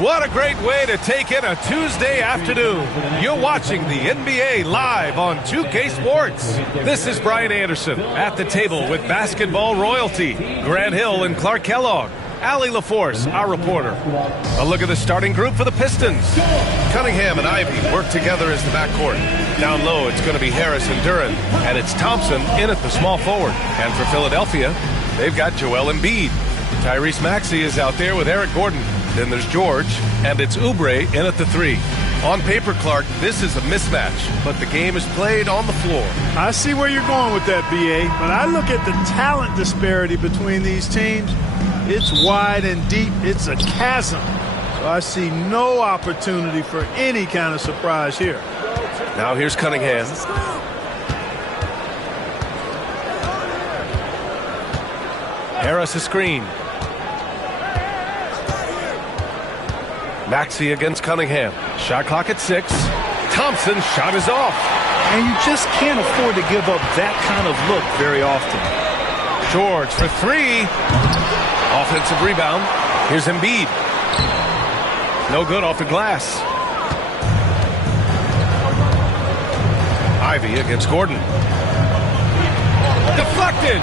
What a great way to take in a Tuesday afternoon. You're watching the NBA live on 2K Sports. This is Brian Anderson at the table with basketball royalty, Grant Hill and Clark Kellogg. Allie LaForce, our reporter. A look at the starting group for the Pistons. Cunningham and Ivy work together as the backcourt. Down low, it's going to be Harris and Duren, and it's Thompson in at the small forward. And for Philadelphia, they've got Joel Embiid. Tyrese Maxey is out there with Eric Gordon. Then there's George, and it's Oubre in at the 3. On paper, Clark, this is a mismatch, but the game is played on the floor. I see where you're going with that, B.A., but I look at the talent disparity between these teams. It's wide and deep. It's a chasm. So I see no opportunity for any kind of surprise here. Now here's Cunningham. Harris a screen. Maxey against Cunningham. Shot clock at 6. Thompson's shot is off. And you just can't afford to give up that kind of look very often. George for 3. Offensive rebound. Here's Embiid. No good off the glass. Ivy against Gordon. Deflected.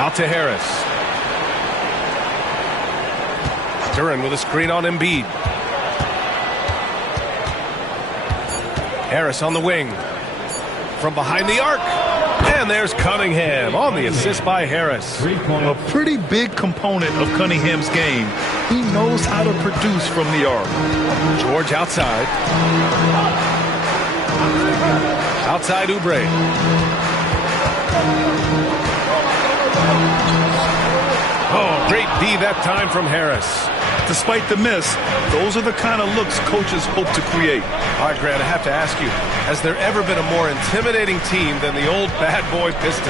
Out to Harris. Duren with a screen on Embiid. Harris on the wing. From behind the arc. And there's Cunningham on the assist by Harris. A pretty big component of Cunningham's game. He knows how to produce from the arc. George outside. Outside Oubre. Oh, great D that time from Harris. Despite the miss, those are the kind of looks coaches hope to create. All right, Grant, I have to ask you, has there ever been a more intimidating team than the old bad boy Pistons?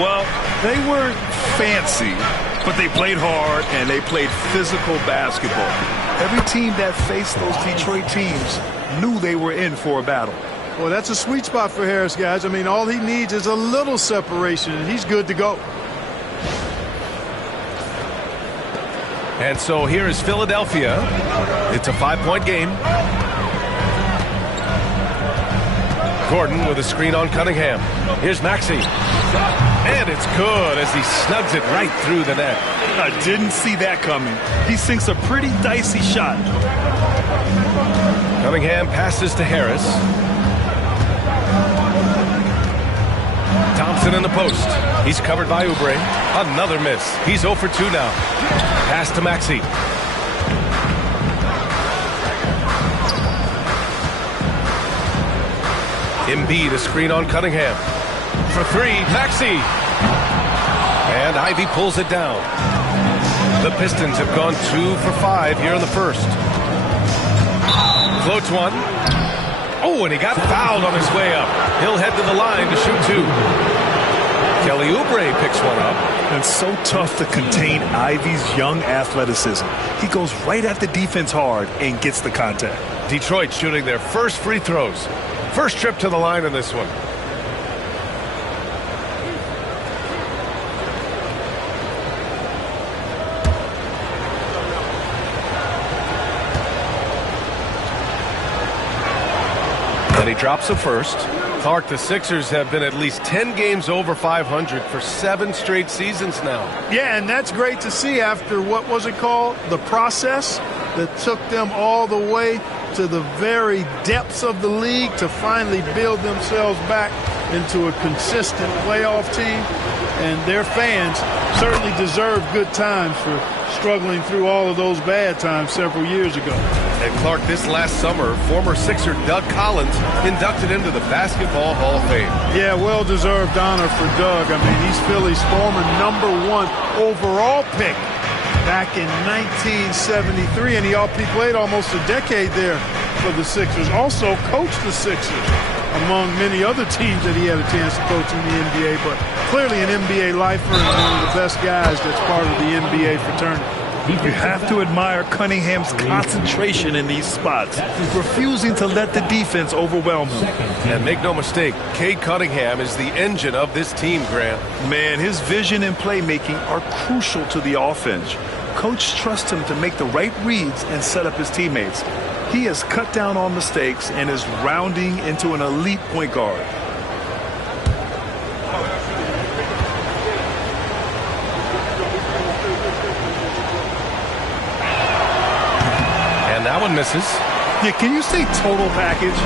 Well, they weren't fancy, but they played hard and they played physical basketball. Every team that faced those Detroit teams knew they were in for a battle. Well, that's a sweet spot for Harris, guys. I mean, all he needs is a little separation, and he's good to go. And so here is Philadelphia. It's a 5-point game. Gordon with a screen on Cunningham. Here's Maxey. And it's good as he snugs it right through the net. I didn't see that coming. He sinks a pretty dicey shot. Cunningham passes to Harris. Thompson in the post. He's covered by Oubre. Another miss. He's 0 for 2 now. Pass to Maxey. Embiid a screen on Cunningham. For 3, Maxey. And Ivy pulls it down. The Pistons have gone 2 for 5 here in the first. Floats one. Oh, and he got fouled on his way up. He'll head to the line to shoot 2. Kelly Oubre picks one up. And so tough to contain Ivy's young athleticism. He goes right at the defense hard and gets the contact. Detroit shooting their first free throws. First trip to the line in this one. And he drops the first. Clark, the Sixers have been at least 10 games over 500 for 7 straight seasons now. Yeah, and that's great to see after, what was it called? The process that took them all the way to the very depths of the league to finally build themselves back into a consistent playoff team. And their fans certainly deserve good times for struggling through all of those bad times several years ago. And Clark, this last summer, former Sixer Doug Collins inducted into the Basketball Hall of Fame. Yeah, well-deserved honor for Doug. I mean, he's Philly's former #1 overall pick back in 1973, and he played almost a decade there for the Sixers. Also coached the Sixers, among many other teams that he had a chance to coach in the NBA, but clearly an NBA lifer and one of the best guys that's part of the NBA fraternity. You have to admire Cunningham's concentration in these spots, refusing to let the defense overwhelm him. And make no mistake, Cade Cunningham is the engine of this team, Grant. Man, his vision and playmaking are crucial to the offense. Coach trusts him to make the right reads and set up his teammates. He has cut down on mistakes and is rounding into an elite point guard. And that one misses. Yeah, can you say total package?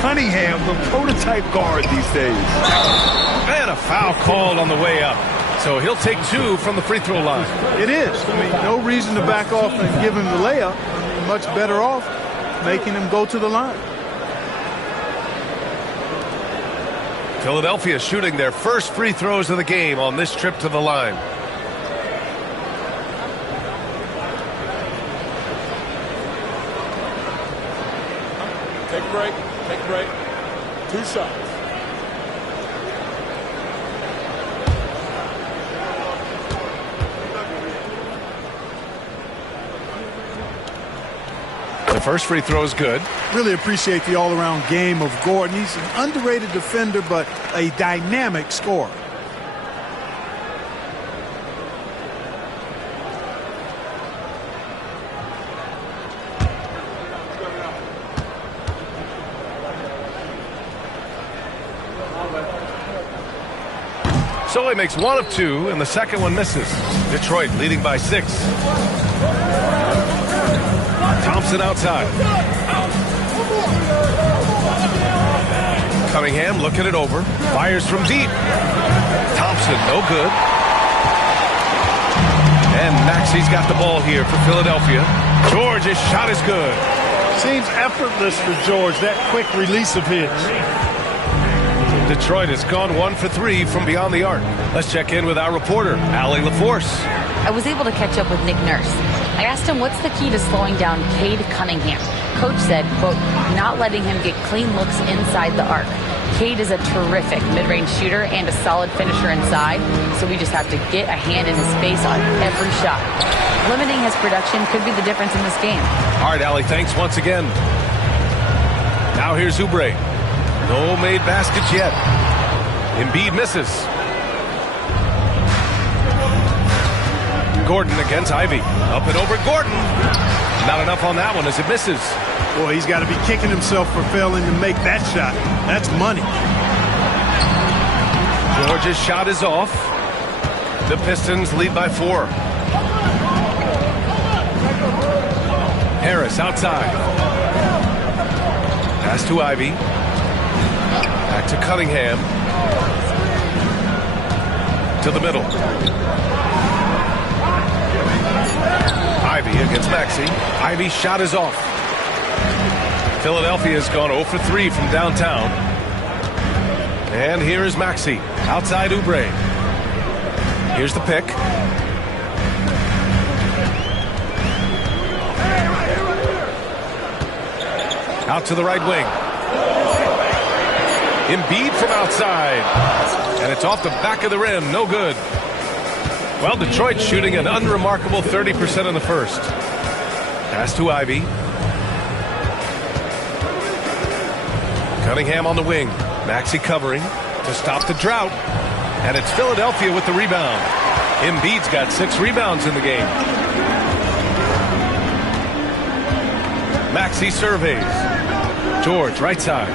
Cunningham, the prototype guard these days. And a foul called on the way up. So he'll take 2 from the free throw line. It is. I mean, no reason to back off and give him the layup. I mean, much better off making him go to the line. Philadelphia shooting their first free throws of the game on this trip to the line. Take a break. Take a break. 2 shots. The first free throw is good. Really appreciate the all-around game of Gordon. He's an underrated defender, but a dynamic scorer. So he makes 1 of 2, and the second one misses. Detroit leading by 6. Thompson outside. Cunningham looking it over. Fires from deep. Thompson, no good. And Maxi's got the ball here for Philadelphia. George's shot is good. Seems effortless for George, that quick release of his. Detroit has gone 1 for 3 from beyond the arc. Let's check in with our reporter, Allie LaForce. I was able to catch up with Nick Nurse. I asked him what's the key to slowing down Cade Cunningham. Coach said, quote, not letting him get clean looks inside the arc. Cade is a terrific mid-range shooter and a solid finisher inside, so we just have to get a hand in his face on every shot. Limiting his production could be the difference in this game. All right, Allie, thanks once again. Now here's Oubre. No made baskets yet. Embiid misses. Gordon against Ivy. Up and over Gordon. Not enough on that one as it misses. Boy, he's got to be kicking himself for failing to make that shot. That's money. George's shot is off. The Pistons lead by 4. Harris outside. Pass to Ivy. Back to Cunningham. To the middle. Ivy against Maxey. Ivy's shot is off. Philadelphia has gone 0 for 3 from downtown. And here is Maxey. Outside Oubre. Here's the pick. Out to the right wing. Embiid from outside. And it's off the back of the rim. No good. Well, Detroit shooting an unremarkable 30% in the first. Pass to Ivy. Cunningham on the wing. Maxey covering to stop the drought. And it's Philadelphia with the rebound. Embiid's got 6 rebounds in the game. Maxey surveys. George, right side.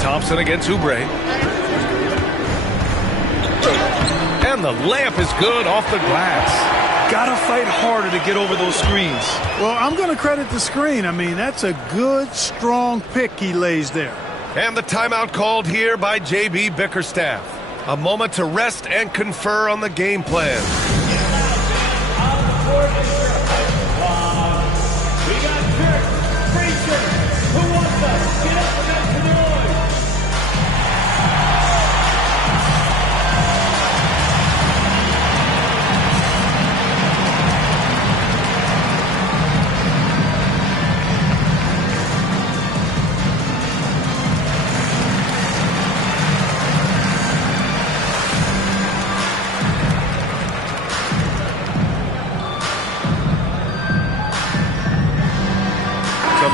Thompson against Oubre. And the layup is good off the glass. Gotta fight harder to get over those screens. Well, I'm going to credit the screen. I mean, that's a good, strong pick he lays there. And the timeout called here by J.B. Bickerstaff. A moment to rest and confer on the game plan.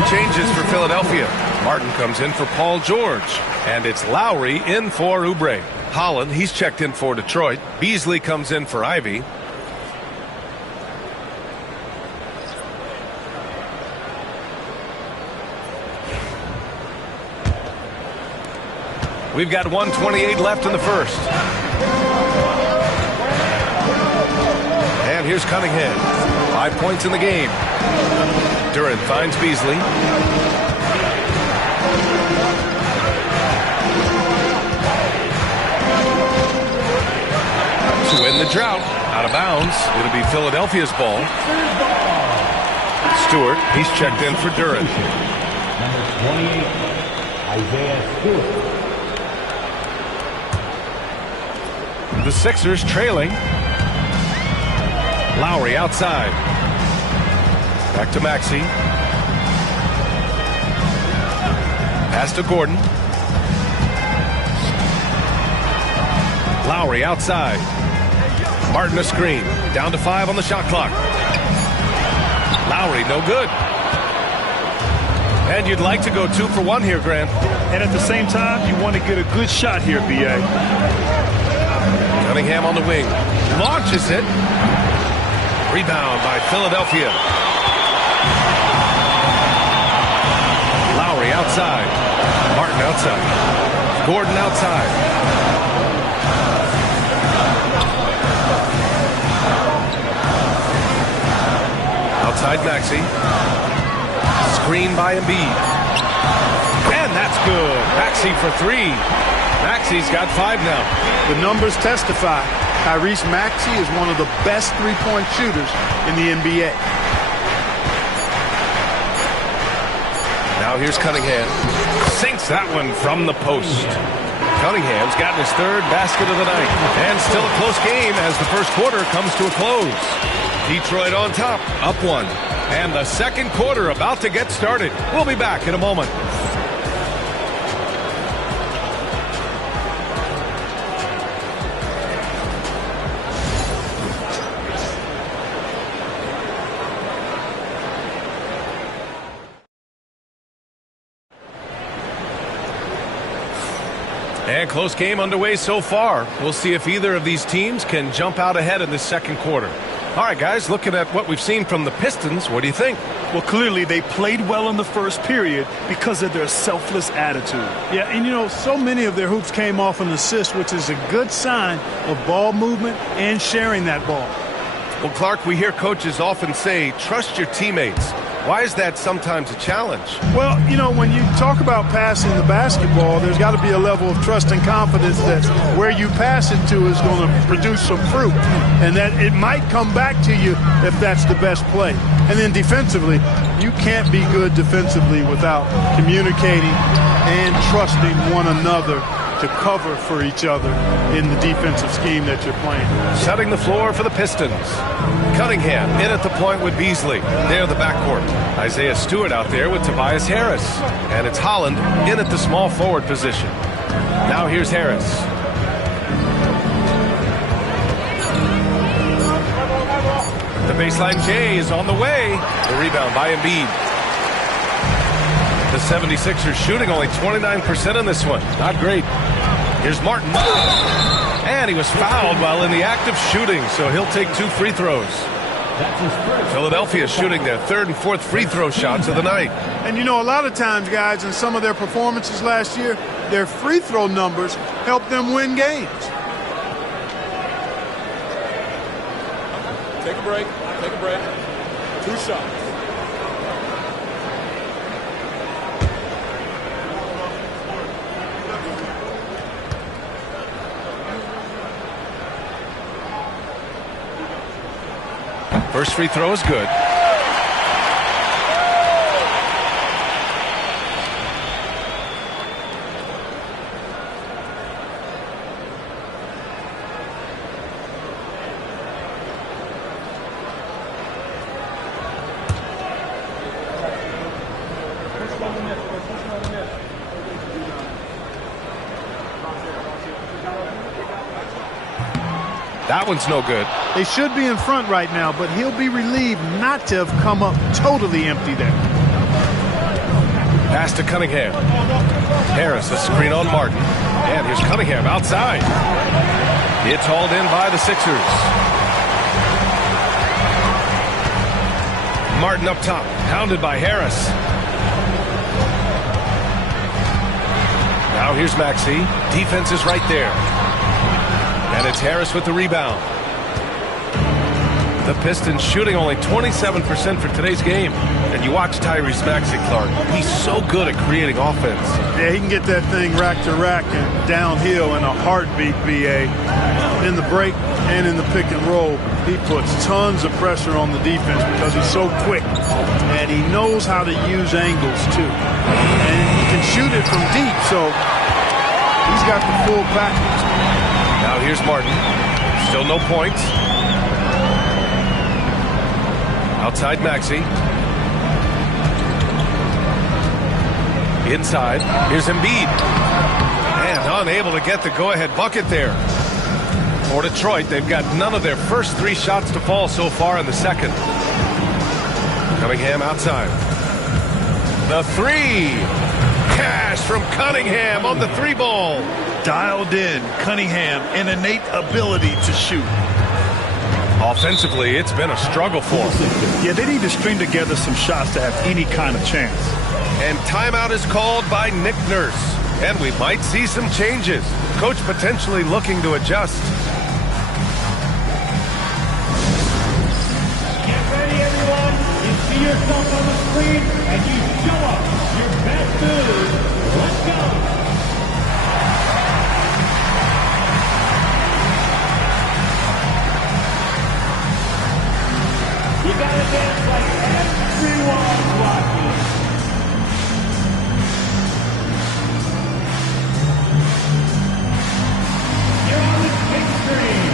Changes for Philadelphia. Martin comes in for Paul George. And it's Lowry in for Oubre. Holland, he's checked in for Detroit. Beasley comes in for Ivy. We've got 1:28 left in the first. And here's Cunningham. 5 points in the game. Duran finds Beasley. To win the drought. Out of bounds. It'll be Philadelphia's ball. Stewart, he's checked in for Duran. Number 28, Isaiah Stewart. The Sixers trailing. Lowry outside. Back to Maxey. Pass to Gordon. Lowry outside. Martin a screen. Down to 5 on the shot clock. Lowry no good. And you'd like to go 2 for 1 here, Grant. And at the same time, you want to get a good shot here, B.A. Cunningham on the wing. Launches it. Rebound by Philadelphia. Lowry outside. Martin outside. Gordon outside. Outside Maxey. Screen by Embiid. And that's good. Maxey for 3. Maxey's got 5 now. The numbers testify. Tyrese Maxey is one of the best three-point shooters in the NBA. Now here's Cunningham. Sinks that one from the post. Cunningham's gotten his 3rd basket of the night. And still a close game as the first quarter comes to a close. Detroit on top, up 1. And the second quarter about to get started. We'll be back in a moment. And close game underway so far. We'll see if either of these teams can jump out ahead in this second quarter. All right, guys, looking at what we've seen from the Pistons, what do you think? Well, clearly they played well in the first period because of their selfless attitude. Yeah, and you know, so many of their hoops came off an assist, which is a good sign of ball movement and sharing that ball. Well, Clark, we hear coaches often say, trust your teammates. Why is that sometimes a challenge? Well, you know, when you talk about passing the basketball, there's got to be a level of trust and confidence that where you pass it to is going to produce some fruit, and that it might come back to you if that's the best play. And then defensively, you can't be good defensively without communicating and trusting one another to cover for each other in the defensive scheme that you're playing. Setting the floor for the Pistons. Cunningham in at the point with Beasley. They're the backcourt. Isaiah Stewart out there with Tobias Harris. And it's Holland in at the small forward position. Now here's Harris. The baseline J is on the way. The rebound by Embiid. The 76ers shooting only 29% in this one. Not great. Here's Martin. And he was fouled while in the act of shooting, so he'll take 2 free throws. Philadelphia shooting their 3rd and 4th free throw shots of the night. And you know, a lot of times, guys, in some of their performances last year, their free throw numbers helped them win games. Take a break. Take a break. 2 shots. First free throw is good. That one's no good. They should be in front right now, but he'll be relieved not to have come up totally empty there. Pass to Cunningham. Harris, a screen on Martin. And here's Cunningham outside. It's hauled in by the Sixers. Martin up top, pounded by Harris. Now here's Maxey. Defense is right there. And it's Harris with the rebound. The Pistons shooting only 27% for today's game. And you watch Tyrese Maxey, Clark. He's so good at creating offense. Yeah, he can get that thing rack to rack and downhill in a heartbeat, BA. In the break and in the pick and roll, he puts tons of pressure on the defense because he's so quick. And he knows how to use angles, too. And he can shoot it from deep, so he's got the full package. Now here's Martin. Still no points. Outside Maxey. Inside. Here's Embiid. And unable to get the go-ahead bucket there. For Detroit, they've got none of their first 3 shots to fall so far in the second. Cunningham outside. The 3. Cash from Cunningham on the 3-ball. Dialed in. Cunningham, an innate ability to shoot. Offensively, it's been a struggle for them. Yeah, they need to string together some shots to have any kind of chance. And timeout is called by Nick Nurse. And we might see some changes. Coach potentially looking to adjust. Get ready, everyone. You see yourself on the screen, and you show up your best move. Let's go. You gotta dance like everyone's watching. You're on the big screen.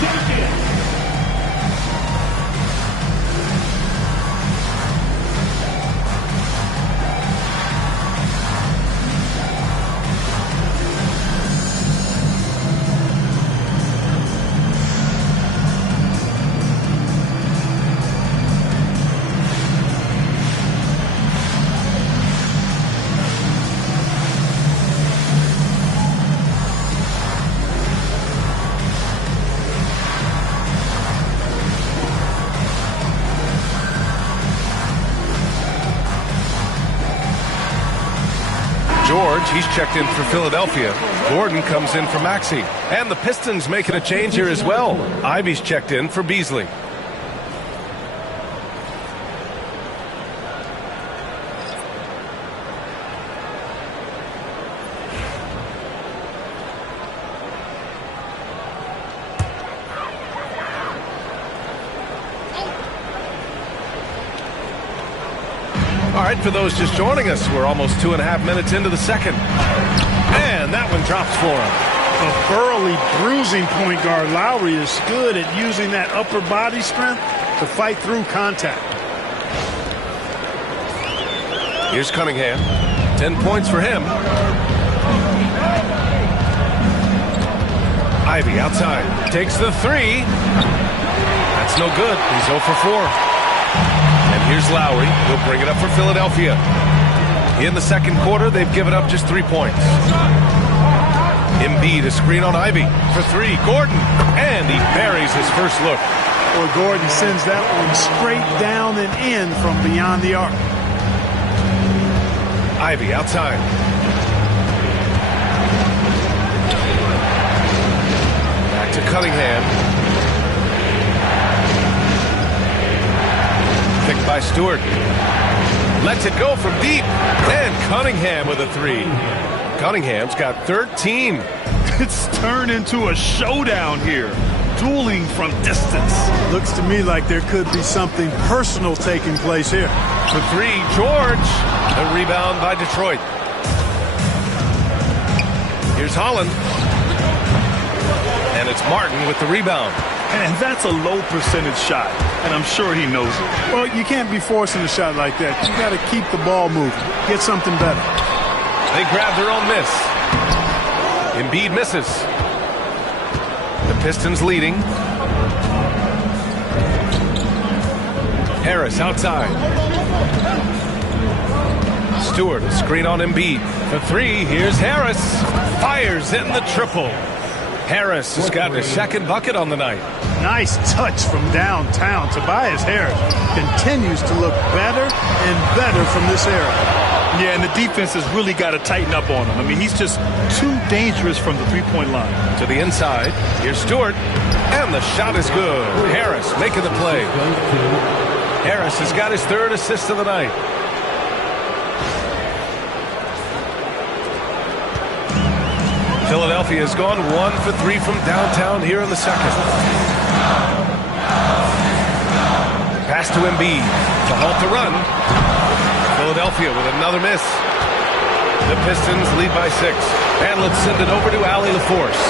Shake it. George, he's checked in for Philadelphia. Gordon comes in for Maxey. And the Pistons making a change here as well. Ivy's checked in for Beasley. All right, for those just joining us, we're almost 2.5 minutes into the second. And that one drops for him. A burly, bruising point guard, Lowry, is good at using that upper body strength to fight through contact. Here's Cunningham. 10 points for him. Ivy outside. Takes the 3. That's no good. He's 0 for 4. And here's Lowry. He'll bring it up for Philadelphia. In the second quarter, they've given up just 3 points. Embiid, a screen on Ivy for 3. Gordon, and he buries his first look. Or Gordon sends that one straight down and in from beyond the arc. Ivy outside. Back to Cunningham. Picked by Stewart. Lets it go from deep. And Cunningham with a 3. Cunningham's got 13. It's turned into a showdown here. Dueling from distance. Looks to me like there could be something personal taking place here. For 3, George. The rebound by Detroit. Here's Holland. And it's Martin with the rebound. And that's a low percentage shot, and I'm sure he knows it. Well, you can't be forcing a shot like that. You got to keep the ball moving. Get something better. They grab their own miss. Embiid misses. The Pistons leading. Harris outside. Stewart, a screen on Embiid. For three, here's Harris. Fires in the triple. Harris has gotten his second bucket on the night. Nice touch from downtown. Tobias Harris continues to look better and better from this area. Yeah, and the defense has really got to tighten up on him. I mean, he's just too dangerous from the three-point line. To the inside. Here's Stewart. And the shot is good. Harris making the play. Harris has got his third assist of the night. Philadelphia has gone 1 for 3 from downtown here in the second. Pass to Embiid to halt the run. Philadelphia with another miss. The Pistons lead by 6. And let's send it over to Allie LaForce.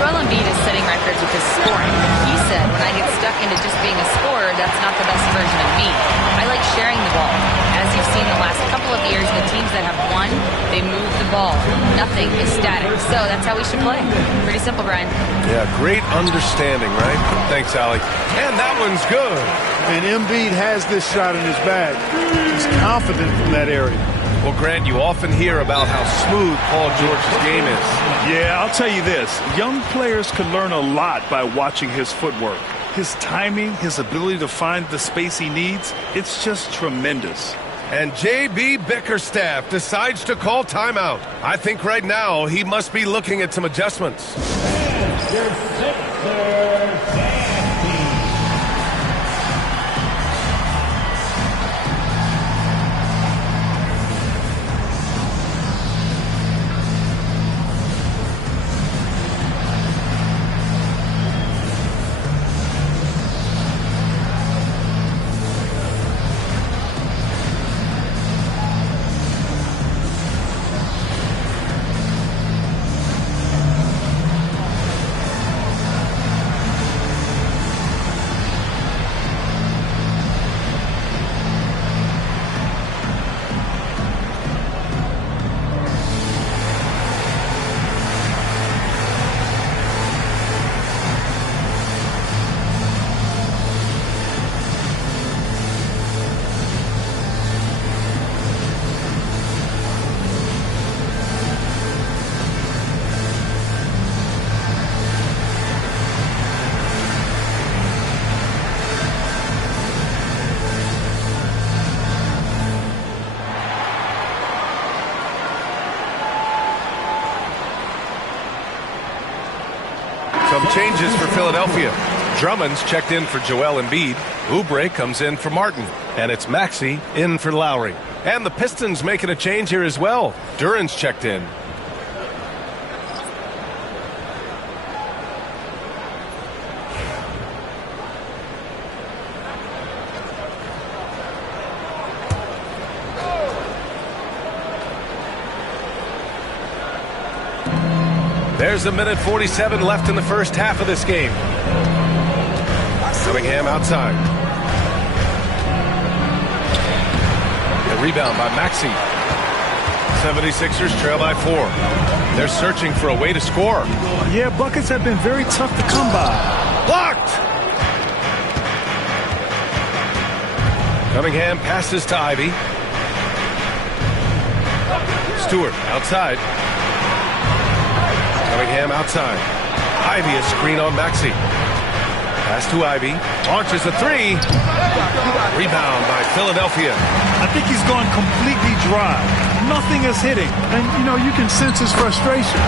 Joel Embiid is setting records with his scoring. He said, when I get stuck into just being a scorer, that's not the best version of me. I like sharing the ball. As you've seen the last couple of years, the teams that have won, they move the ball. Nothing is static. So that's how we should play. Pretty simple, Brian. Yeah, great understanding, right? Thanks, Allie. And that one's good. And Embiid has this shot in his bag. He's confident from that area. Well, Grant, you often hear about how smooth Paul George's game is. Yeah, I'll tell you this. Young players can learn a lot by watching his footwork. His timing, his ability to find the space he needs, it's just tremendous. And J.B. Bickerstaff decides to call timeout. I think right now he must be looking at some adjustments. Some changes for Philadelphia. Drummond's checked in for Joel Embiid. Oubre comes in for Martin. And it's Maxey in for Lowry. And the Pistons making a change here as well. Duran's checked in. There's a minute 47 left in the first half of this game. Cunningham outside. The rebound by Maxey. 76ers trail by 4. They're searching for a way to score. Yeah, buckets have been very tough to come by. Blocked! Cunningham passes to Ivy. Stewart outside. Cunningham outside. Ivy a screen on Maxey. Pass to Ivy. Launches a three. Rebound by Philadelphia. I think he's gone completely dry. Nothing is hitting. And, you know, you can sense his frustration.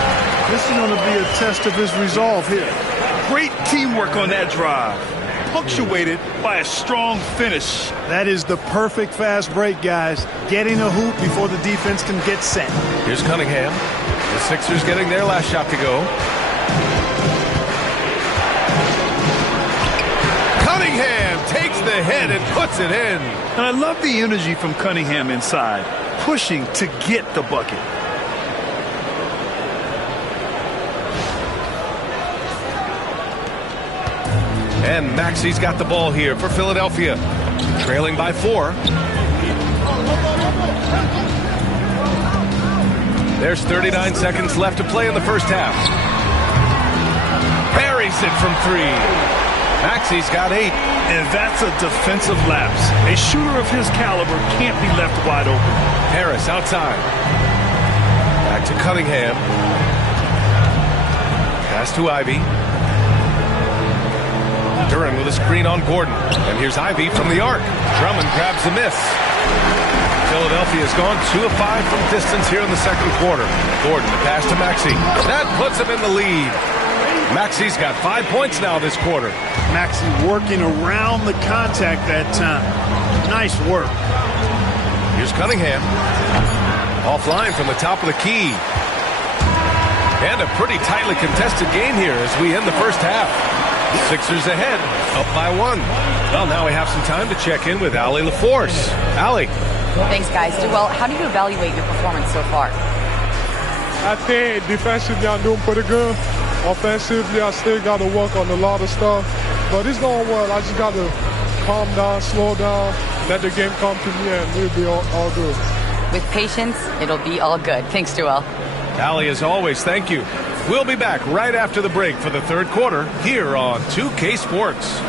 This is going to be a test of his resolve here. Great teamwork on that drive. Punctuated by a strong finish. That is the perfect fast break, guys. Getting a hoop before the defense can get set. Here's Cunningham. The Sixers getting their last shot to go. Cunningham takes the hit and puts it in. And I love the energy from Cunningham inside, pushing to get the bucket. And Maxey's got the ball here for Philadelphia. Trailing by 4. There's 39 seconds left to play in the first half. Barry nails it from 3. Maxi's got 8. And that's a defensive lapse. A shooter of his caliber can't be left wide open. Harris outside. Back to Cunningham. Pass to Ivy. Duran with a screen on Gordon. And here's Ivy from the arc. Drummond grabs the miss. Philadelphia's gone 2 of 5 from distance here in the second quarter. Gordon, the pass to Maxey. That puts him in the lead. Maxey's got 5 points now this quarter. Maxey working around the contact that time. Nice work. Here's Cunningham. Offline from the top of the key. And a pretty tightly contested game here as we end the first half. Sixers ahead, up by 1. Well, now we have some time to check in with Allie LaForce. Allie. Thanks, guys. Well, how do you evaluate your performance so far? I think defensively I'm doing pretty good. Offensively, I still got to work on a lot of stuff. But it's going well. I just got to calm down, slow down, let the game come to me, and we'll be all good. With patience, it'll be all good. Thanks, Joel. Allie, as always, thank you. We'll be back right after the break for the third quarter here on 2K Sports.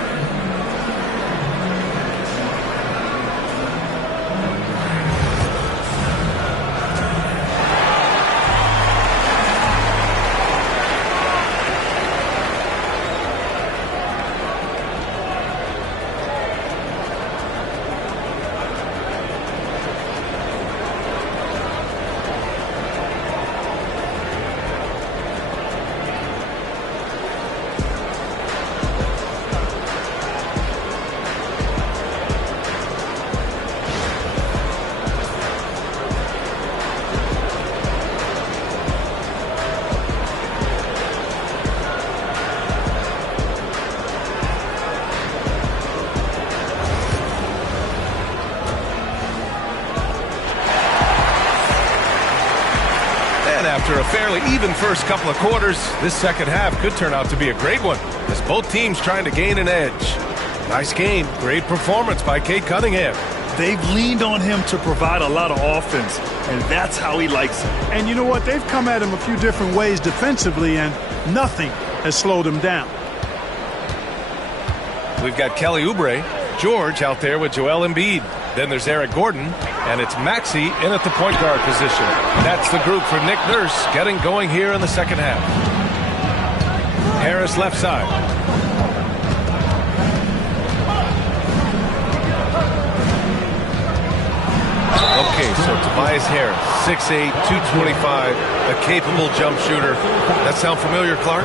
After a fairly even first couple of quarters, this second half could turn out to be a great one as both teams trying to gain an edge. Nice game, great performance by Cade Cunningham. They've leaned on him to provide a lot of offense, and that's how he likes it. And you know what? They've come at him a few different ways defensively, and nothing has slowed him down. We've got Kelly Oubre, George out there with Joel Embiid. Then there's Eric Gordon, and it's Maxey in at the point guard position. That's the group for Nick Nurse getting going here in the second half. Harris left side. Okay, so Tobias Harris, 6'8", 225, a capable jump shooter. That sound familiar, Clark?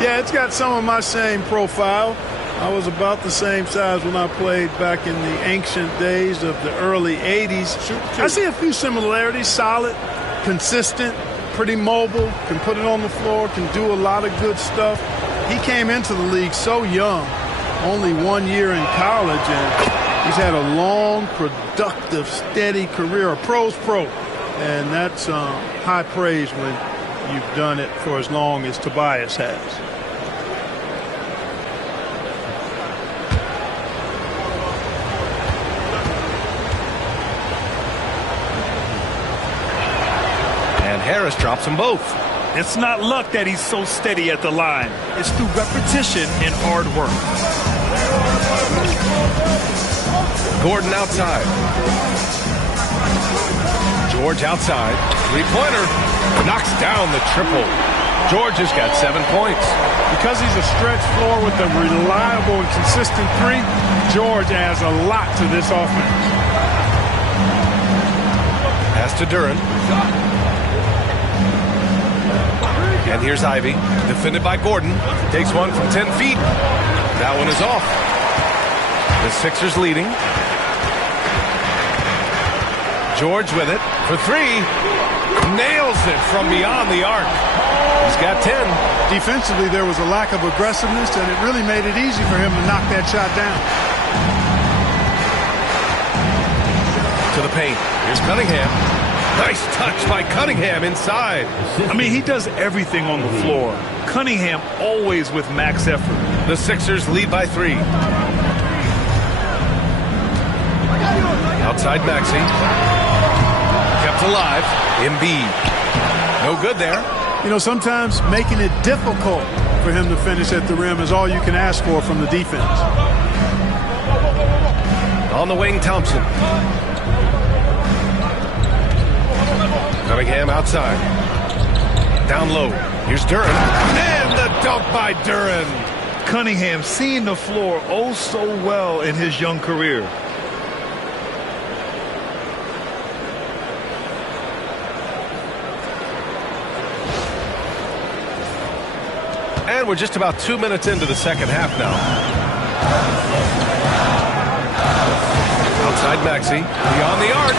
Yeah, it's got some of my same profile. I was about the same size when I played back in the ancient days of the early 80s. I see a few similarities. Solid, consistent, pretty mobile, can put it on the floor, can do a lot of good stuff. He came into the league so young, only 1 year in college, and he's had a long, productive, steady career, a pro's pro. And that's high praise when you've done it for as long as Tobias has. Harris drops them both. It's not luck that he's so steady at the line. It's through repetition and hard work. Gordon outside. George outside. Three-pointer. Knocks down the triple. George has got 7 points. Because he's a stretch floor with a reliable and consistent three, George adds a lot to this offense. Pass to Duran. And here's Ivy, defended by Gordon. Takes one from 10 feet. That one is off. The Sixers leading. George with it for 3. Nails it from beyond the arc. He's got 10. Defensively, there was a lack of aggressiveness, and it really made it easy for him to knock that shot down. To the paint. Here's Cunningham. Nice touch by Cunningham inside. I mean, he does everything on the floor. Cunningham always with max effort. The Sixers lead by 3. Outside Maxey. Kept alive. Embiid. No good there. You know, sometimes making it difficult for him to finish at the rim is all you can ask for from the defense. On the wing, Thompson. Cunningham outside. Down low. Here's Duren. And the dunk by Duren. Cunningham seeing the floor oh so well in his young career. And we're just about 2 minutes into the second half now. Outside Maxey. Beyond the arc.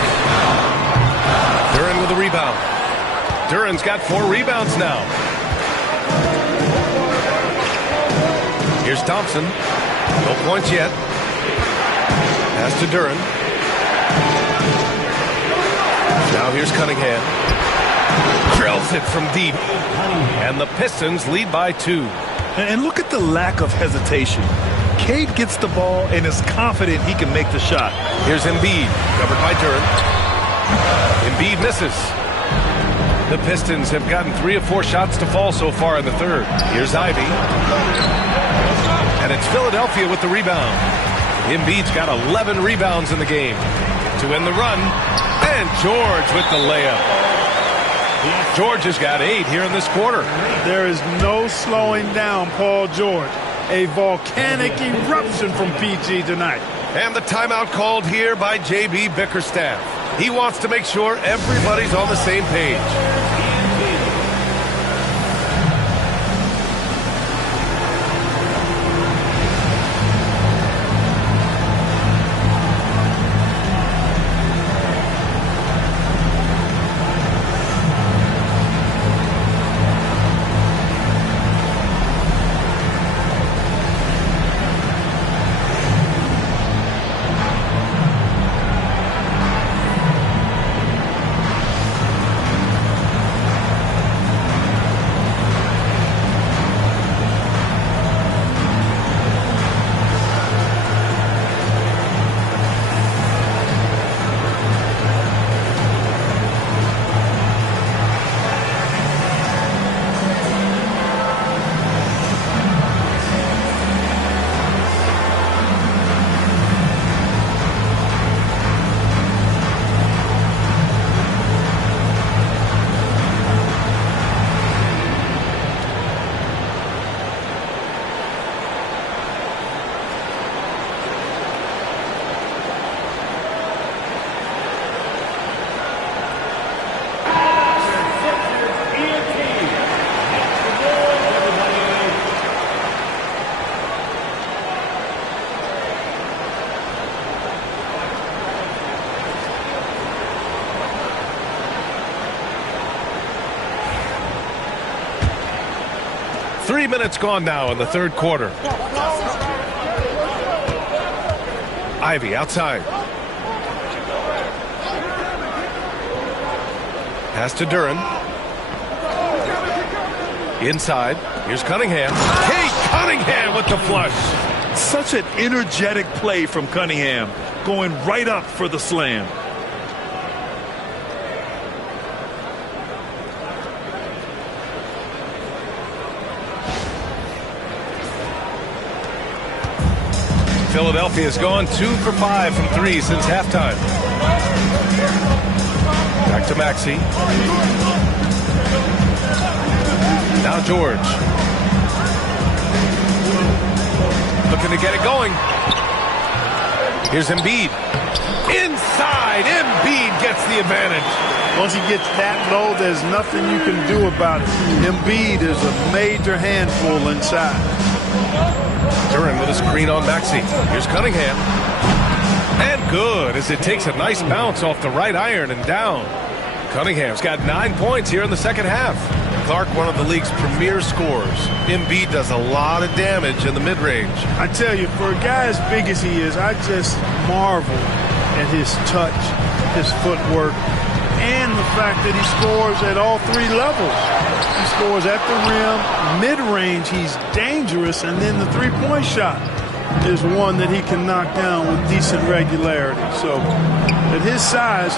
Duren with a rebound. Duren's got 4 rebounds now. Here's Thompson. No points yet. Pass to Duren. Now here's Cunningham. Drills it from deep. And the Pistons lead by 2. And look at the lack of hesitation. Cade gets the ball and is confident he can make the shot. Here's Embiid, covered by Duren. Embiid misses. The Pistons have gotten 3 of 4 shots to fall so far in the third. Here's Ivy. And it's Philadelphia with the rebound. Embiid's got 11 rebounds in the game. To end the run. And George with the layup. George has got 8 here in this quarter. There is no slowing down Paul George. A volcanic eruption from PG tonight. And the timeout called here by J.B. Bickerstaff. He wants to make sure everybody's on the same page. Three minutes gone now in the third quarter. Ivy outside. Pass to Duren. Inside. Here's Cunningham. Hey, Cunningham with the flush. Such an energetic play from Cunningham, going right up for the slam. Philadelphia's gone 2 for 5 from 3 since halftime. Back to Maxey. Now George. Looking to get it going. Here's Embiid. Inside. Embiid gets the advantage. Once he gets that low, there's nothing you can do about it. Embiid is a major handful inside. Duren with a screen on Maxey. Here's Cunningham. And good as it takes a nice bounce off the right iron and down. Cunningham's got 9 points here in the second half. Clark, one of the league's premier scorers. Embiid does a lot of damage in the mid-range. I tell you, for a guy as big as he is, I just marvel at his touch, his footwork, and the fact that he scores at all 3 levels. He scores at the rim, mid-range, he's dangerous, and then the three-point shot is one that he can knock down with decent regularity. So at his size,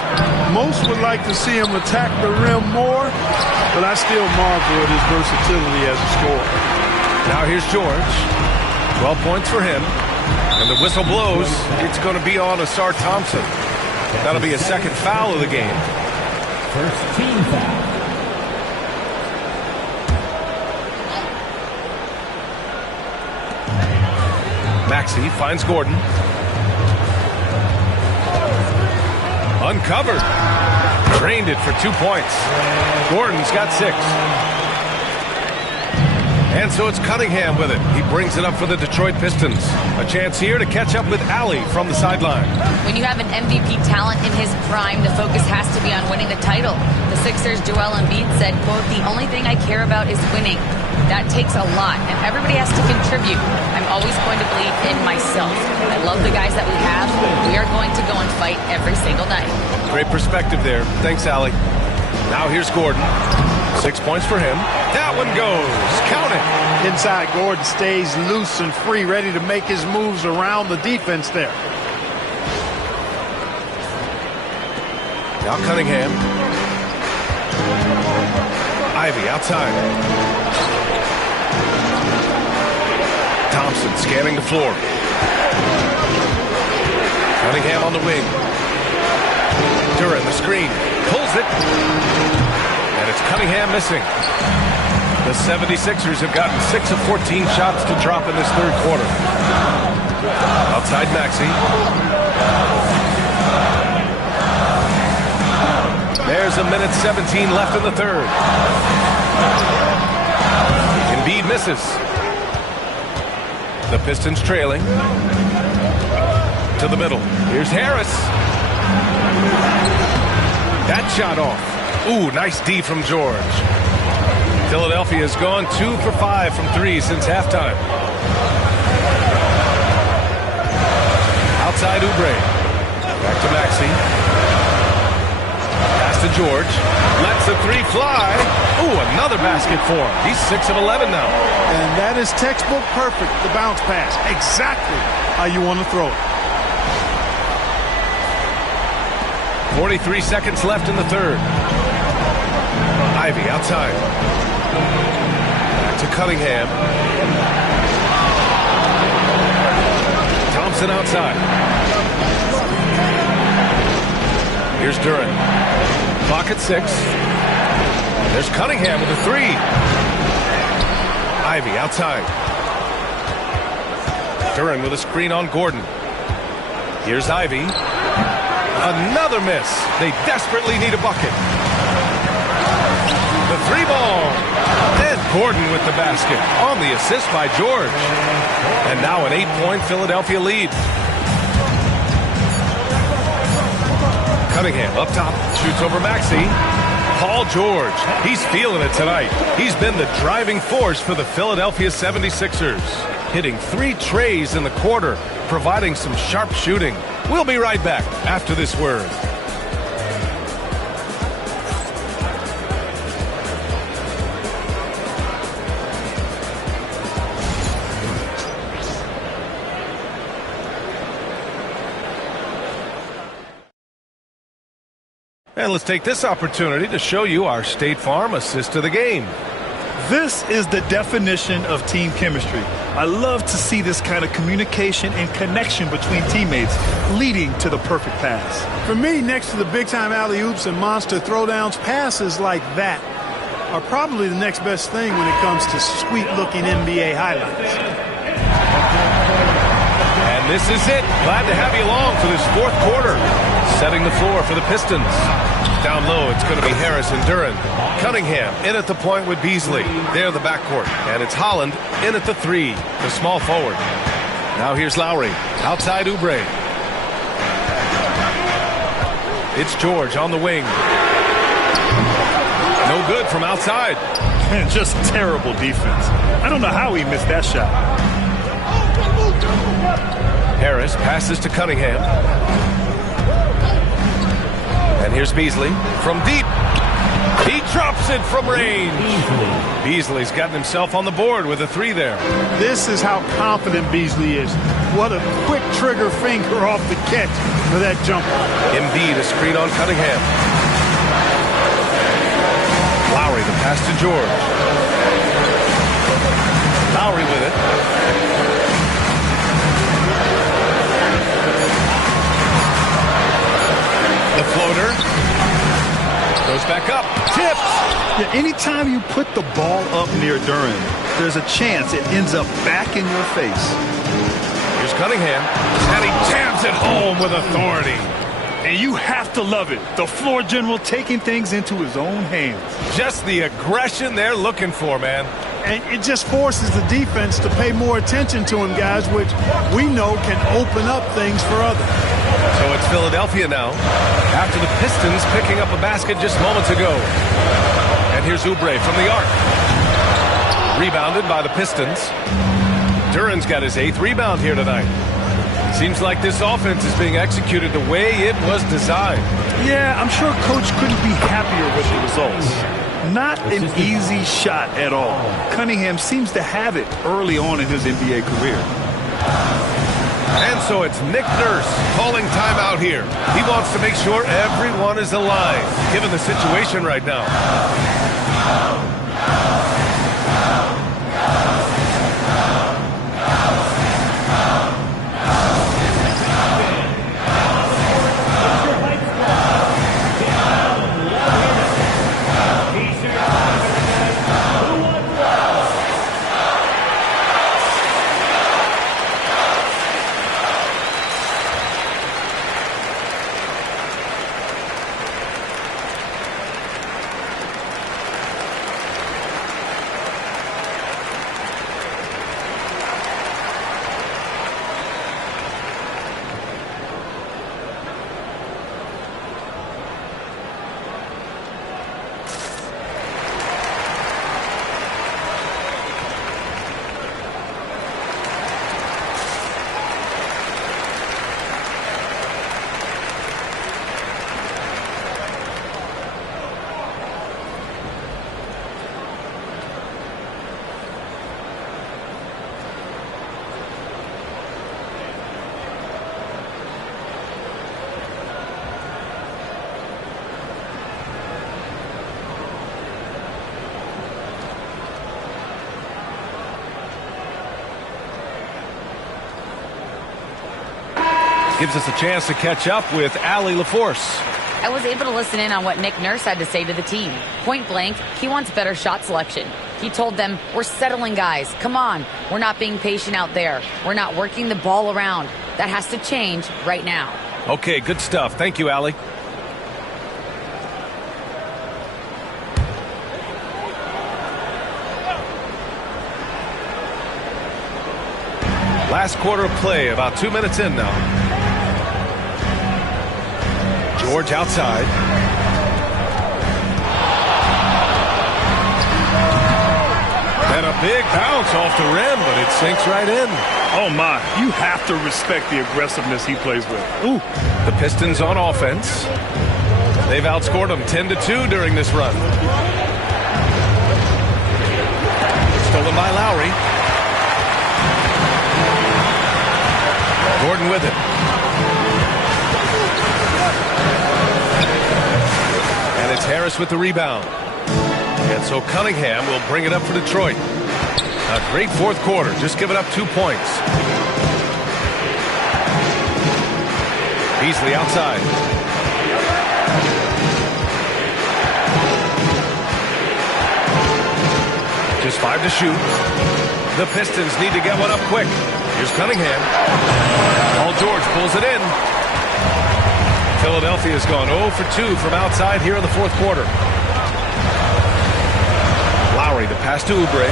most would like to see him attack the rim more, but I still marvel at his versatility as a scorer. Now here's George. 12 points for him. And the whistle blows. It's going to be on Asar Thompson. That'll be a second foul of the game. First team foul. Maxey finds Gordon. Uncovered. Drained it for 2 points. Gordon's got 6. And so it's Cunningham with it. He brings it up for the Detroit Pistons. A chance here to catch up with Allie from the sideline. When you have an MVP talent in his prime, the focus has to be on winning the title. The Sixers' Joel Embiid said, quote, "The only thing I care about is winning." That takes a lot, and everybody has to contribute. I'm always going to believe in myself. I love the guys that we have. We are going to go and fight every single night. Great perspective there. Thanks, Allie. Now here's Gordon. 6 points for him. That one goes. Count it. Inside, Gordon stays loose and free, ready to make his moves around the defense there. Now Cunningham. Ivy outside. Thompson scanning the floor. Cunningham on the wing. Duran the screen. Pulls it. And it's Cunningham missing. The 76ers have gotten 6 of 14 shots to drop in this third quarter. Outside Maxey. There's a minute 17 left in the third. Embiid misses. The Pistons trailing. To the middle. Here's Harris. That shot off. Ooh, nice D from George. Philadelphia has gone 2 for 5 from 3 since halftime. Outside Oubre. Back to Maxey. Pass to George. Lets the 3 fly. Ooh, another basket for him. He's 6 of 11 now. And that is textbook perfect, the bounce pass. Exactly how you want to throw it. 43 seconds left in the third. Ivy outside. Back to Cunningham. Thompson outside. Here's Duran. Clock at 6. There's Cunningham with a 3. Ivy outside. Duran with a screen on Gordon. Here's Ivy. Another miss. They desperately need a bucket. The 3 ball. And Gordon with the basket on the assist by George. And now an 8-point Philadelphia lead. Cunningham up top. Shoots over Maxey. Paul George. He's feeling it tonight. He's been the driving force for the Philadelphia 76ers. Hitting 3 trays in the quarter, providing some sharp shooting. We'll be right back after this word. And let's take this opportunity to show you our State Farm assist to the game. This is the definition of team chemistry. I love to see this kind of communication and connection between teammates leading to the perfect pass. For me, next to the big-time alley-oops and monster throwdowns, passes like that are probably the next best thing when it comes to sweet-looking NBA highlights. And this is it. Glad to have you along for this fourth quarter. Setting the floor for the Pistons. Down low, it's going to be Harris and Duran. Cunningham in at the point with Beasley. They're the backcourt. And it's Holland in at the 3, the small forward. Now here's Lowry. Outside Oubre. It's George on the wing. No good from outside. Man, just terrible defense. I don't know how he missed that shot. Harris passes to Cunningham. And here's Beasley from deep. He drops it from range. Beasley's gotten himself on the board with a 3 there. This is how confident Beasley is. What a quick trigger finger off the catch for that jumper. Embiid a screen on Cunningham. Lowry the pass to George. Lowry with it. The floater. Goes back up. Tipped. Yeah, anytime you put the ball up near Duran, there's a chance it ends up back in your face. Here's Cunningham. And he jams it home with authority. And you have to love it. The floor general taking things into his own hands. Just the aggression they're looking for, man. And it just forces the defense to pay more attention to him, guys, which we know can open up things for others. So it's Philadelphia now, after the Pistons picking up a basket just moments ago. And here's Oubre from the arc. Rebounded by the Pistons. Duran's got his 8th rebound here tonight. Seems like this offense is being executed the way it was designed. Yeah, I'm sure Coach couldn't be happier with the results. Not an easy shot at all. Cunningham seems to have it early on in his NBA career. And so it's Nick Nurse calling timeout here. He wants to make sure everyone is alive, given the situation right now. Gives us a chance to catch up with Allie LaForce. I was able to listen in on what Nick Nurse had to say to the team. Point blank, he wants better shot selection. He told them, we're settling, guys. Come on. We're not being patient out there. We're not working the ball around. That has to change right now. Okay, good stuff. Thank you, Allie. Last quarter of play, about 2 minutes in now. George outside. And a big bounce off the rim, but it sinks right in. Oh, my. You have to respect the aggressiveness he plays with. Ooh. The Pistons on offense. They've outscored them 10-2 during this run. Stolen by Lowry. Gordon with it. And it's Harris with the rebound. And so Cunningham will bring it up for Detroit. A great fourth quarter, just giving up 2 points. Beasley outside. Just 5 to shoot. The Pistons need to get one up quick. Here's Cunningham. Paul George pulls it in. Philadelphia's gone 0 for 2 from outside here in the fourth quarter. Lowry, the pass to Oubre.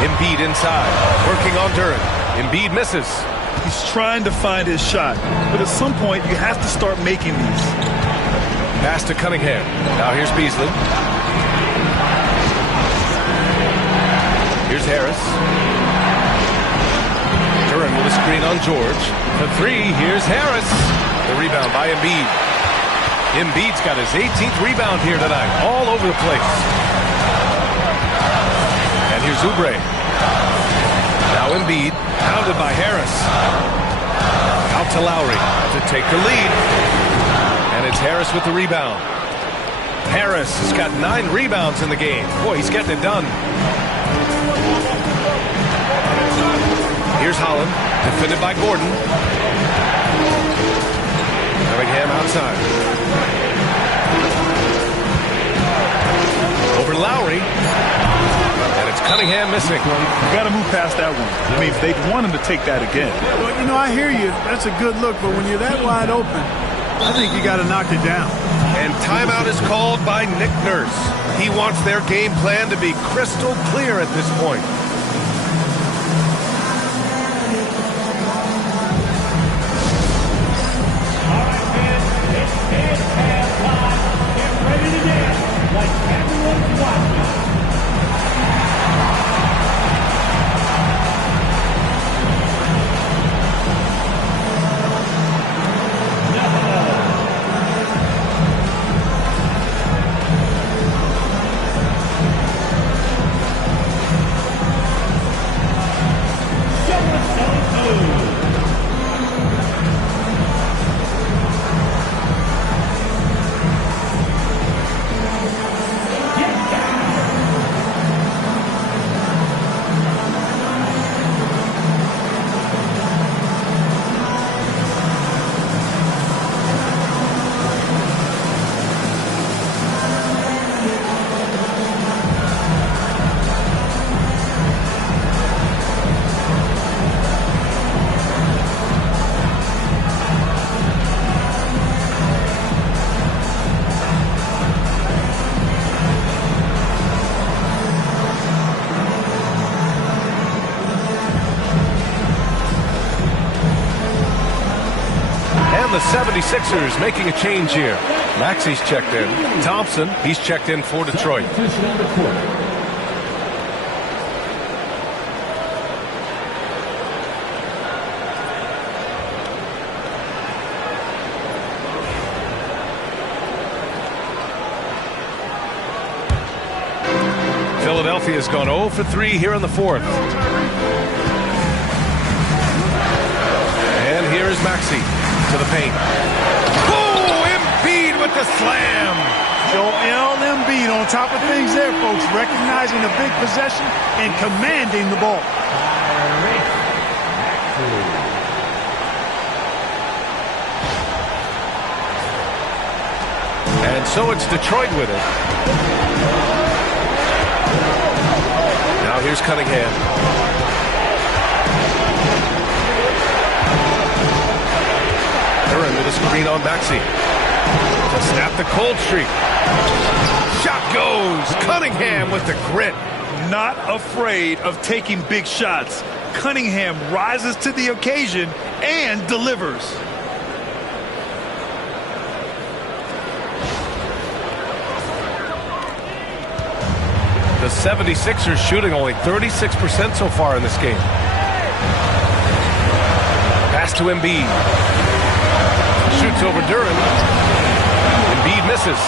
Embiid inside, working on Duran. Embiid misses. He's trying to find his shot, but at some point you have to start making these. Pass to Cunningham. Now here's Beasley. Here's Harris. Duran with a screen on George. The three, here's Harris. The rebound by Embiid. Embiid's got his 18th rebound here tonight, all over the place. And here's Oubre. Now Embiid, pounded by Harris. Out to Lowry to take the lead. And it's Harris with the rebound. Harris has got 9 rebounds in the game. Boy, he's getting it done. Here's Holland, defended by Gordon. Cunningham outside. Over Lowry. And it's Cunningham missing. You got to move past that one. I mean, they want him to take that again. Well, you know, I hear you. That's a good look, but when you're that wide open, I think you got to knock it down. And timeout is called by Nick Nurse. He wants their game plan to be crystal clear at this point. All right, man. It's halftime. Get ready to dance like everyone's watching. The 76ers making a change here. Maxi's checked in. Thompson, he's checked in for Detroit. Philadelphia's gone 0 for 3 here in the fourth. And here is Maxey. To the paint. Oh, Embiid with the slam. Joel Embiid on top of things there, folks, recognizing a big possession and commanding the ball. And so it's Detroit with it. Now here's Cunningham. With a screen on Maxey to snap the cold streak. Shot goes. Cunningham with the grit. Not afraid of taking big shots. Cunningham rises to the occasion and delivers. The 76ers shooting only 36% so far in this game. Pass to Embiid. Shoots over Duran. Embiid misses.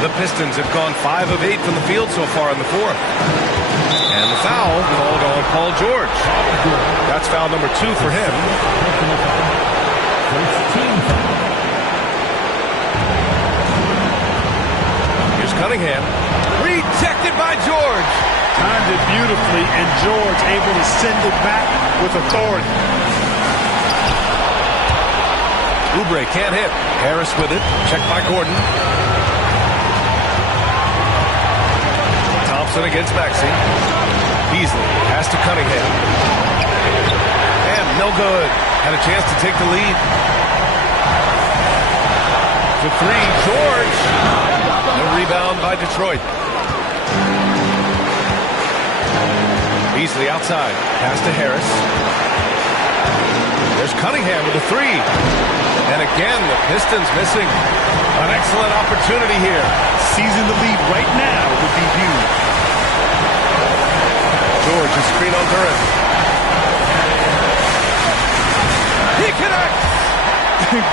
The Pistons have gone 5 of 8 from the field so far in the fourth. And the foul called on Paul George. That's foul number 2 for him. Here's Cunningham. Rejected by George. Timed it beautifully, and George able to send it back with authority. Oubre can't hit. Harris with it. Checked by Gordon. Thompson against Maxey. Beasley pass to Cunningham. And no good. Had a chance to take the lead. For 3, George. No rebound by Detroit. Beasley outside. Pass to Harris. There's Cunningham with a 3. And again, the Pistons missing an excellent opportunity here. Seizing the lead right now would be huge. George is screen on Duran. He connects!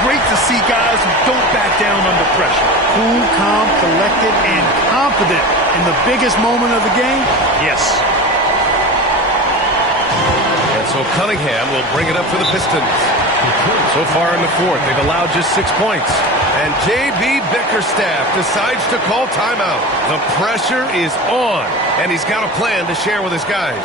Great to see guys who don't back down under pressure. Cool, calm, collected, and confident in the biggest moment of the game. Yes. And so Cunningham will bring it up for the Pistons. So far in the fourth, they've allowed just 6 points. And J.B. Bickerstaff decides to call timeout. The pressure is on, and he's got a plan to share with his guys.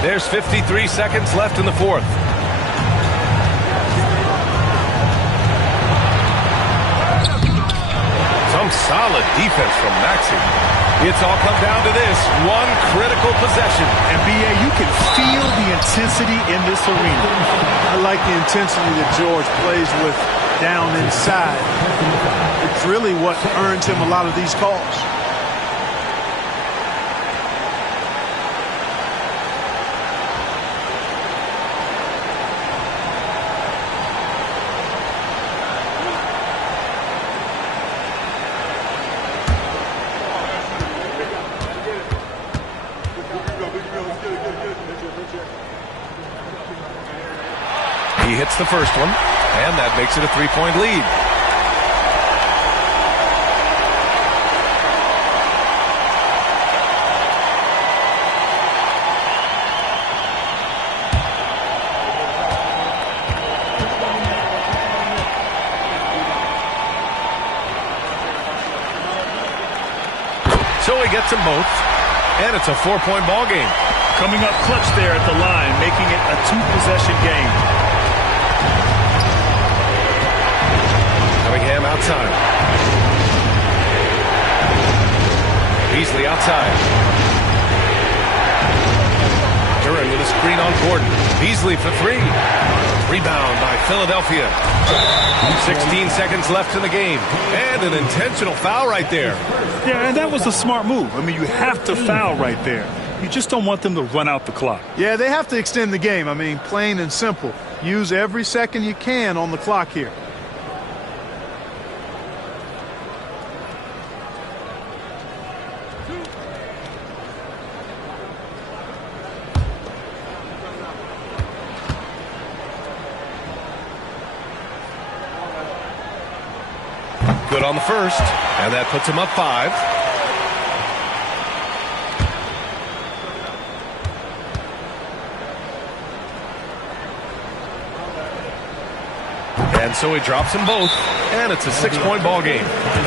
There's 53 seconds left in the fourth. Some solid defense from Maxey. It's all come down to this one critical possession. And B.A., you can feel the intensity in this arena. I like the intensity that George plays with down inside. It's really what earns him a lot of these calls. He hits the first one, and that makes it a three-point lead. So he gets them both, and it's a four-point ball game. Coming up clutch there at the line, making it a two-possession game. Cunningham outside. Beasley outside. Duran with a screen on Gordon. Beasley for three. Rebound by Philadelphia. 16 seconds left in the game. And an intentional foul right there. Yeah, and that was a smart move. I mean, you have to foul right there. You just don't want them to run out the clock. Yeah, they have to extend the game. I mean, plain and simple. Use every second you can on the clock here. Good on the first, and that puts him up 5. And so he drops them both, and it's a 6-point ball game.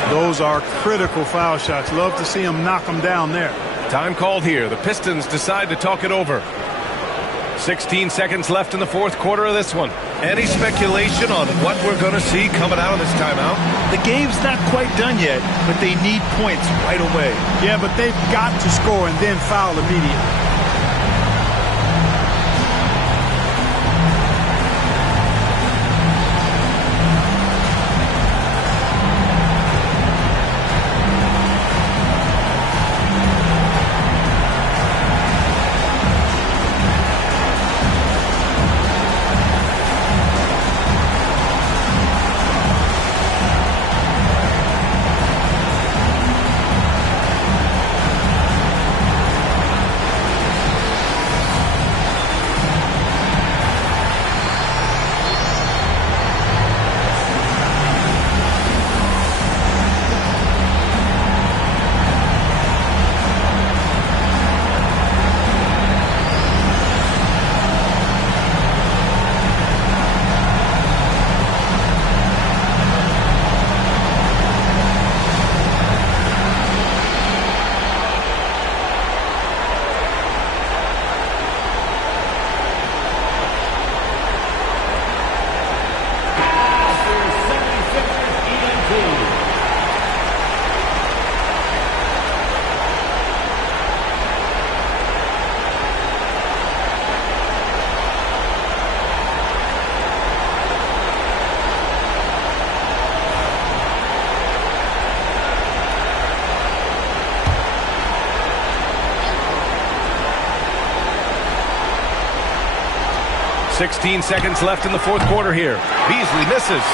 Those are critical foul shots. Love to see him knock them down there. Time called here. The Pistons decide to talk it over. 16 seconds left in the fourth quarter of this one. Any speculation on what we're going to see coming out of this timeout? The game's not quite done yet, but they need points right away. Yeah, but they've got to score and then foul immediately. 16 seconds left in the fourth quarter here. Beasley misses.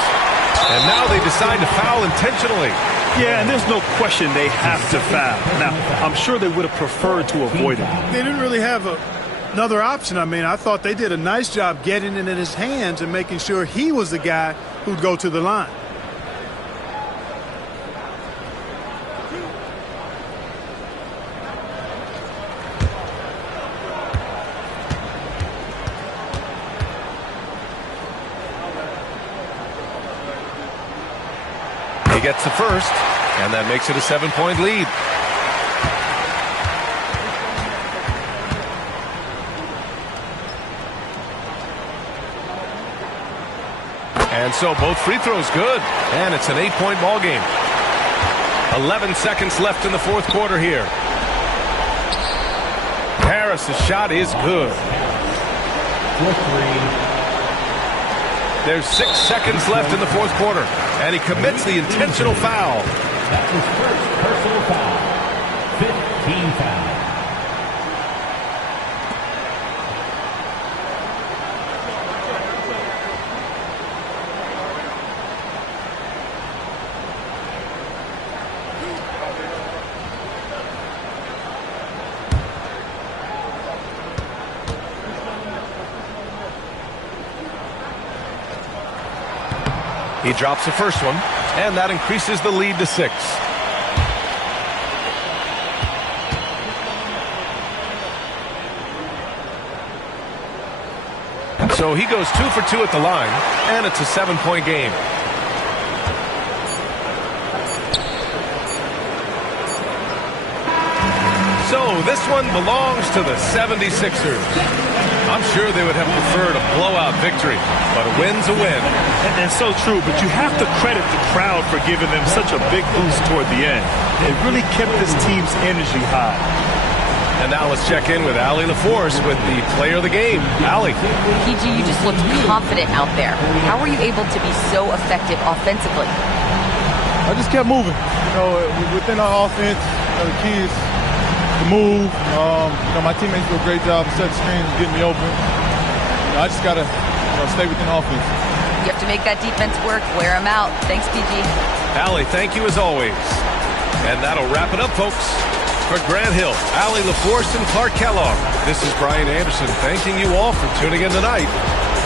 And now they decide to foul intentionally. Yeah, and there's no question they have to foul. Now, I'm sure they would have preferred to avoid it. They didn't really have another option. I mean, I thought they did a nice job getting it in his hands and making sure he was the guy who'd go to the line. He gets the first, and that makes it a 7-point lead. And so both free throws good, and it's an 8-point ball game. 11 seconds left in the fourth quarter here. Harris's shot is good. There's 6 seconds left in the fourth quarter, and he commits the intentional foul. That's his first personal foul. 15 foul. He drops the first one, and that increases the lead to 6. So he goes 2 for 2 at the line, and it's a 7-point game. So this one belongs to the 76ers. I'm sure they would have preferred a blowout victory, but a win's a win. And so true, but you have to credit the crowd for giving them such a big boost toward the end. It really kept this team's energy high. And now let's check in with Allie LaForce with the player of the game. Allie. PG, you just looked confident out there. How were you able to be so effective offensively? I just kept moving. You know, within our offense, the key is to move. My teammates do a great job of setting screens, getting me open. I just got to stay within offense. You have to make that defense work. Wear them out. Thanks, PG. Allie, thank you as always. And that'll wrap it up, folks. For Grant Hill, Allie LaForce, and Clark Kellogg, this is Brian Anderson thanking you all for tuning in tonight.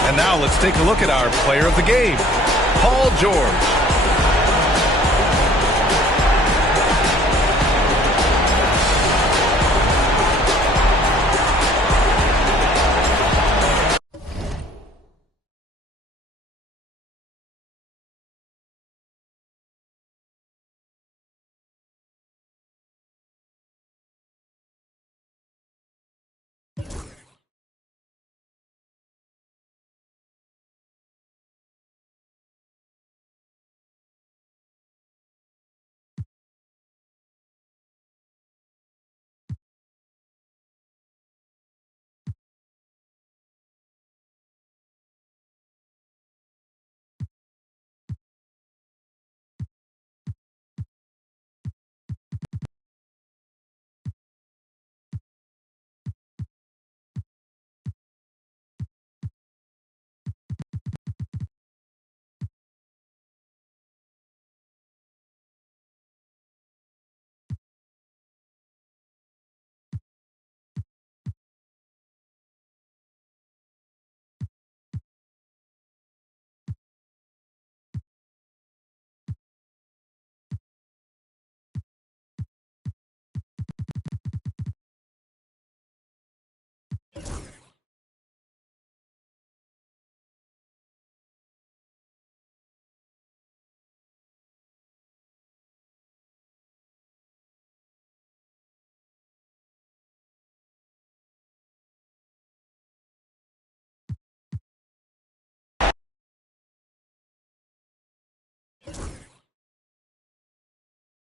And now let's take a look at our player of the game, Paul George.